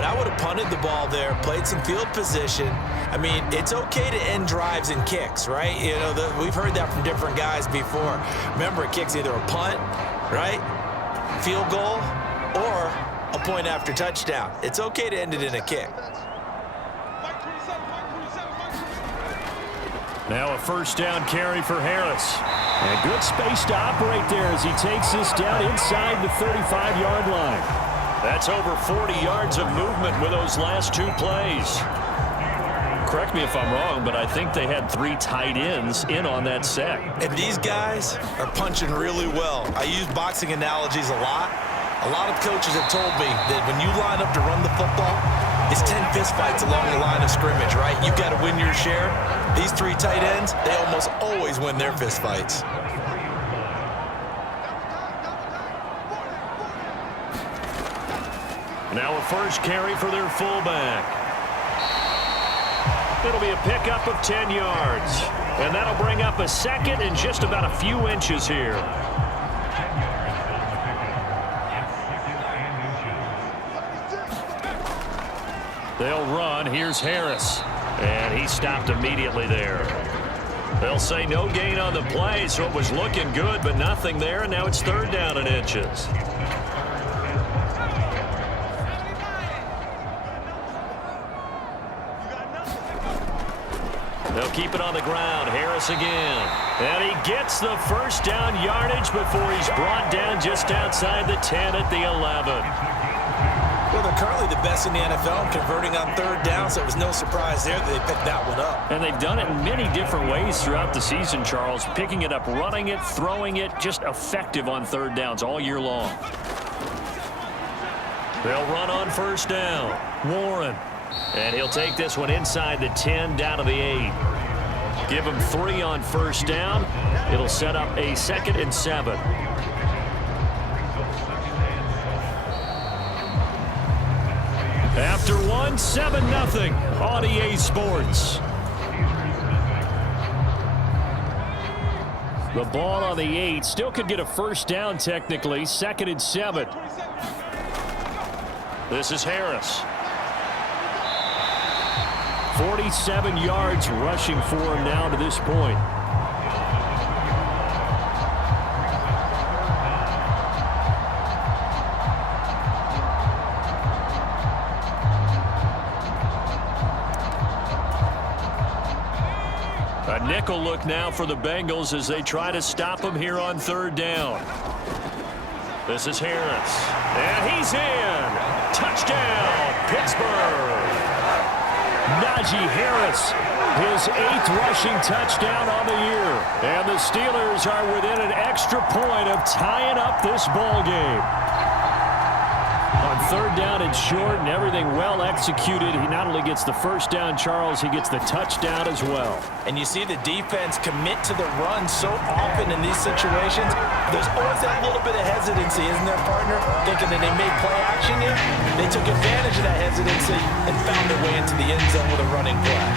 but I would have punted the ball there, played some field position. I mean, it's okay to end drives and kicks, right? You know, we've heard that from different guys before. Remember, a kick's either a punt, right, field goal, or a point after touchdown. It's okay to end it in a kick. Now a first down carry for Harris. And good space to operate there as he takes this down inside the 35-yard line. That's over 40 yards of movement with those last two plays. Correct me if I'm wrong, but I think they had 3 tight ends in on that set. And these guys are punching really well. I use boxing analogies a lot. A lot of coaches have told me that when you line up to run the football, it's 10 fistfights along the line of scrimmage, right? You got to win your share. These 3 tight ends, they almost always win their fistfights. Now a first carry for their fullback. It'll be a pickup of 10 yards. And that'll bring up a second and just about a few inches here. They'll run. Here's Harris. And he stopped immediately there. They'll say no gain on the play, so it was looking good, but nothing there, and now it's 3rd down and inches. They'll keep it on the ground. Harris again. And he gets the first down yardage before he's brought down just outside the 10 at the 11. Well, they're currently the best in the NFL in converting on 3rd down, so it was no surprise there that they picked that one up. And they've done it in many different ways throughout the season, Charles. Picking it up, running it, throwing it, just effective on 3rd downs all year long. They'll run on 1st down. Warren. And he'll take this one inside the 10 down to the 8. Give him 3 on 1st down. It'll set up a 2nd and 7. After 1, 7-0 on EA Sports. The ball on the 8. Still could get a first down technically. 2nd and 7. This is Harris. 47 yards rushing for him now to this point. A nickel look now for the Bengals as they try to stop him here on 3rd down. This is Harris. And he's in. Touchdown, Pittsburgh. Najee Harris, his 8th rushing touchdown on the year. And the Steelers are within an extra point of tying up this ball game. On 3rd down and short and everything well executed, he not only gets the first down, Charles, he gets the touchdown as well. And you see the defense commit to the run so often in these situations. There's always that little bit of hesitancy, isn't there, partner? Thinking that they may play action here. They took advantage of that hesitancy and found their way into the end zone with a running play.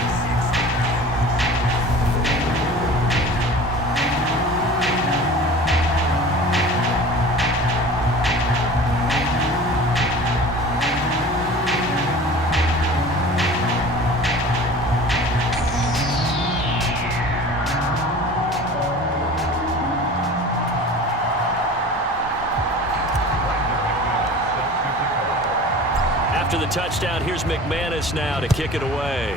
The touchdown. Here's McManus now to kick it away.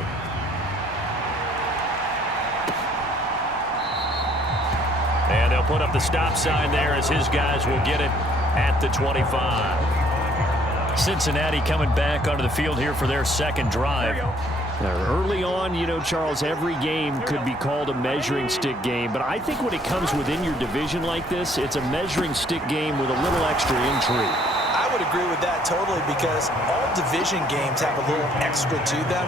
And they'll put up the stop sign there as his guys will get it at the 25. Cincinnati coming back onto the field here for their 2nd drive. Now, early on, you know, Charles, every game could be called a measuring stick game, but I think when it comes within your division like this, it's a measuring stick game with a little extra intrigue. I would agree with that totally because all division games have a little extra to them.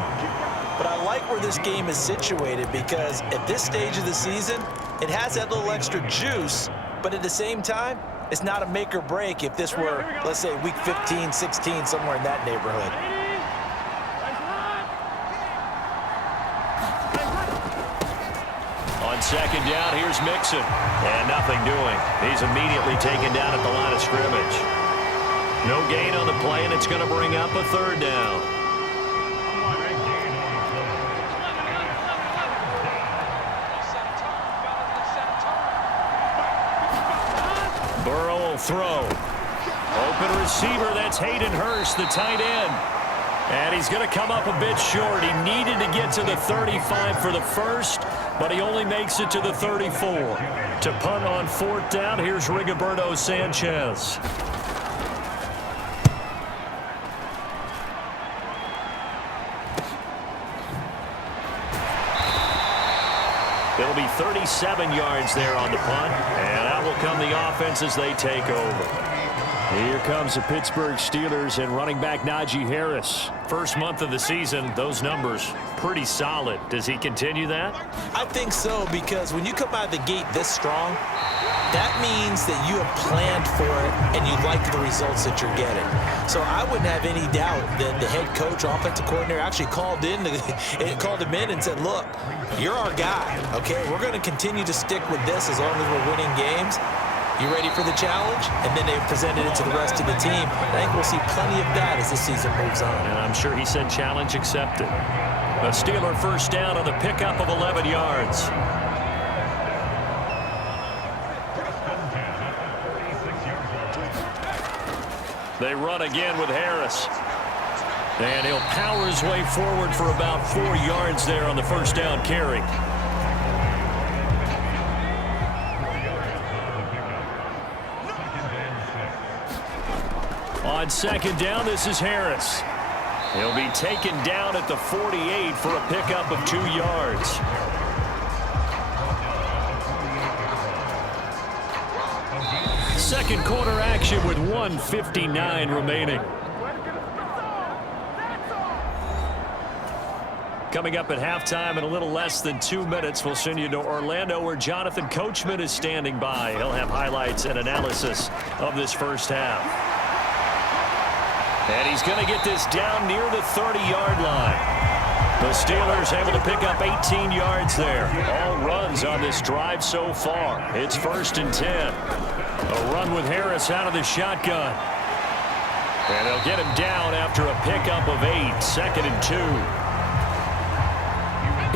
But I like where this game is situated because at this stage of the season, it has that little extra juice, but at the same time, it's not a make or break if this were, let's say, week 15, 16, somewhere in that neighborhood. On 2nd down, here's Mixon. And nothing doing. He's immediately taken down at the line of scrimmage. No gain on the play, and it's going to bring up a third down. Burrow will throw. Open receiver, that's Hayden Hurst, the tight end. And he's going to come up a bit short. He needed to get to the 35 for the first, but he only makes it to the 34. To punt on fourth down, here's Rigoberto Sanchez. It'll be 37 yards there on the punt, and out will come the offense as they take over. Here comes the Pittsburgh Steelers and running back Najee Harris. First month of the season, those numbers pretty solid. Does he continue that? I think so, because when you come out of the gate this strong, that means that you have planned for it and you like the results that you're getting. So I wouldn't have any doubt that the head coach, offensive coordinator, actually called him in and said, look, you're our guy, okay? We're going to continue to stick with this as long as we're winning games. You ready for the challenge? And then they presented it to the rest of the team. I think we'll see plenty of that as the season moves on. And I'm sure he said challenge accepted. A Steeler first down on the pickup of 11 yards. They run again with Harris. And he'll power his way forward for about 4 yards there on the first down carry. On second down, this is Harris. He'll be taken down at the 48 for a pickup of 2 yards. Second quarter action with 1:59 remaining. Coming up at halftime in a little less than 2 minutes, we'll send you to Orlando where Jonathan Coachman is standing by. He'll have highlights and analysis of this first half. And he's going to get this down near the 30-yard line. The Steelers able to pick up 18 yards there. All runs on this drive so far. It's 1st and 10. A run with Harris out of the shotgun. And they'll get him down after a pickup of 8. 2nd and 2.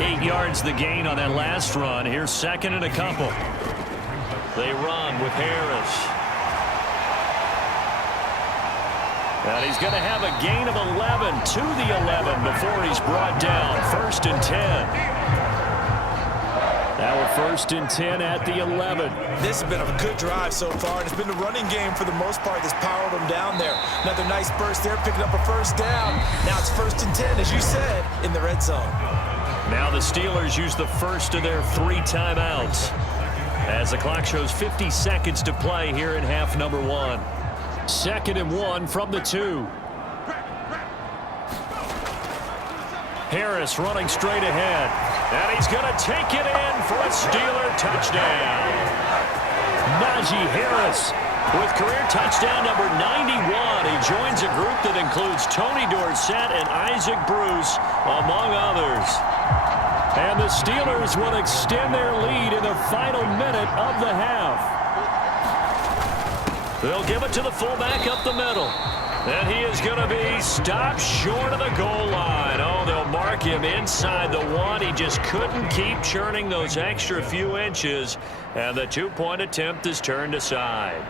8 yards the gain on that last run. Here's 2nd and a couple. They run with Harris. And he's going to have a gain of 11 to the 11 before he's brought down. 1st and 10. Now we're 1st and 10 at the 11. This has been a good drive so far, and it's been the running game for the most part that's powered them down there. Another nice burst there, picking up a first down. Now it's 1st and 10, as you said, in the red zone. Now the Steelers use the first of their 3 timeouts as the clock shows 50 seconds to play here in half number 1. 2nd and 1 from the 2. Harris running straight ahead. And he's going to take it in for a Steeler touchdown. Najee Harris with career touchdown number 91. He joins a group that includes Tony Dorsett and Isaac Bruce, among others. And the Steelers will extend their lead in the final minute of the half. They'll give it to the fullback up the middle. And he is going to be stopped short of the goal line. Oh, they'll mark him inside the 1. He just couldn't keep churning those extra few inches. And the 2-point attempt is turned aside.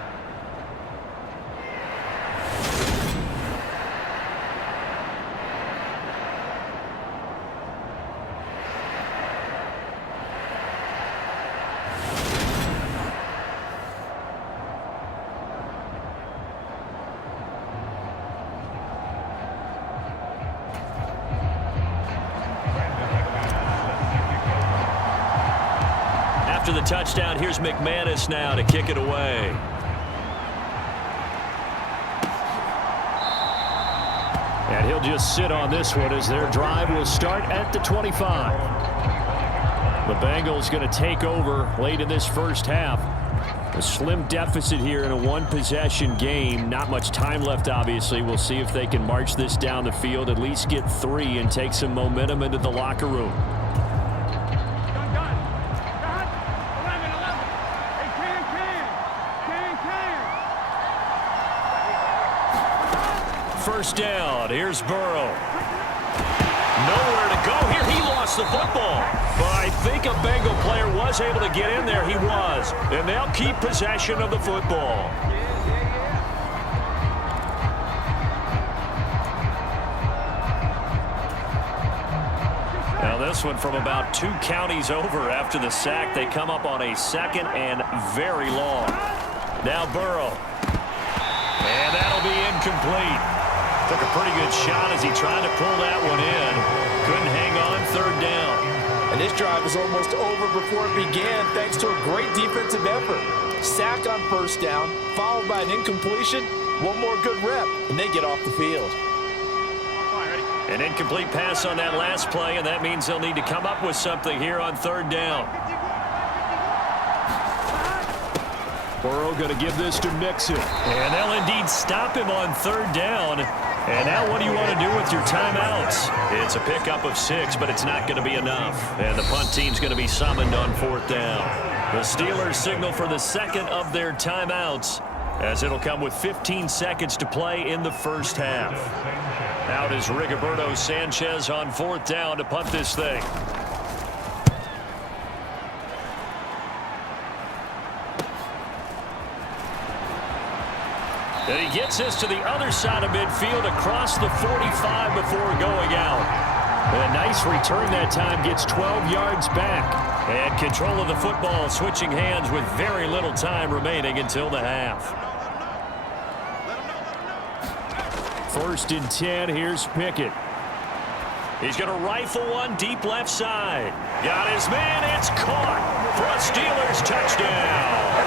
After the touchdown, here's McManus now to kick it away. And he'll just sit on this one as their drive will start at the 25. The Bengals going to take over late in this first half. A slim deficit here in a one-possession game. Not much time left, obviously. We'll see if they can march this down the field, at least get 3 and take some momentum into the locker room. first down. Here's Burrow. Nowhere to go here. He lost the football. But I think a Bengal player was able to get in there. He was. And they'll keep possession of the football. Now this one from about 2 counties over after the sack. They come up on a 2nd and very long. Now Burrow. And that'll be incomplete. Took a pretty good shot as he tried to pull that one in. Couldn't hang on 3rd down. And this drive was almost over before it began thanks to a great defensive effort. Sack on 1st down, followed by an incompletion. One more good rep, and they get off the field. An incomplete pass on that last play, and that means they'll need to come up with something here on 3rd down. Burrow going to give this to Mixon. And they'll indeed stop him on 3rd down. And now what do you want to do with your timeouts? It's a pickup of 6, but it's not going to be enough. And the punt team's going to be summoned on 4th down. The Steelers signal for the 2nd of their timeouts, as it'll come with 15 seconds to play in the 1st half. Out is Rigoberto Sanchez on 4th down to punt this thing. And he gets this to the other side of midfield across the 45 before going out. And a nice return that time, gets 12 yards back. And control of the football switching hands with very little time remaining until the half. 1st and 10, here's Pickett. He's going to rifle one deep left side. Got his man, it's caught for a Steelers touchdown.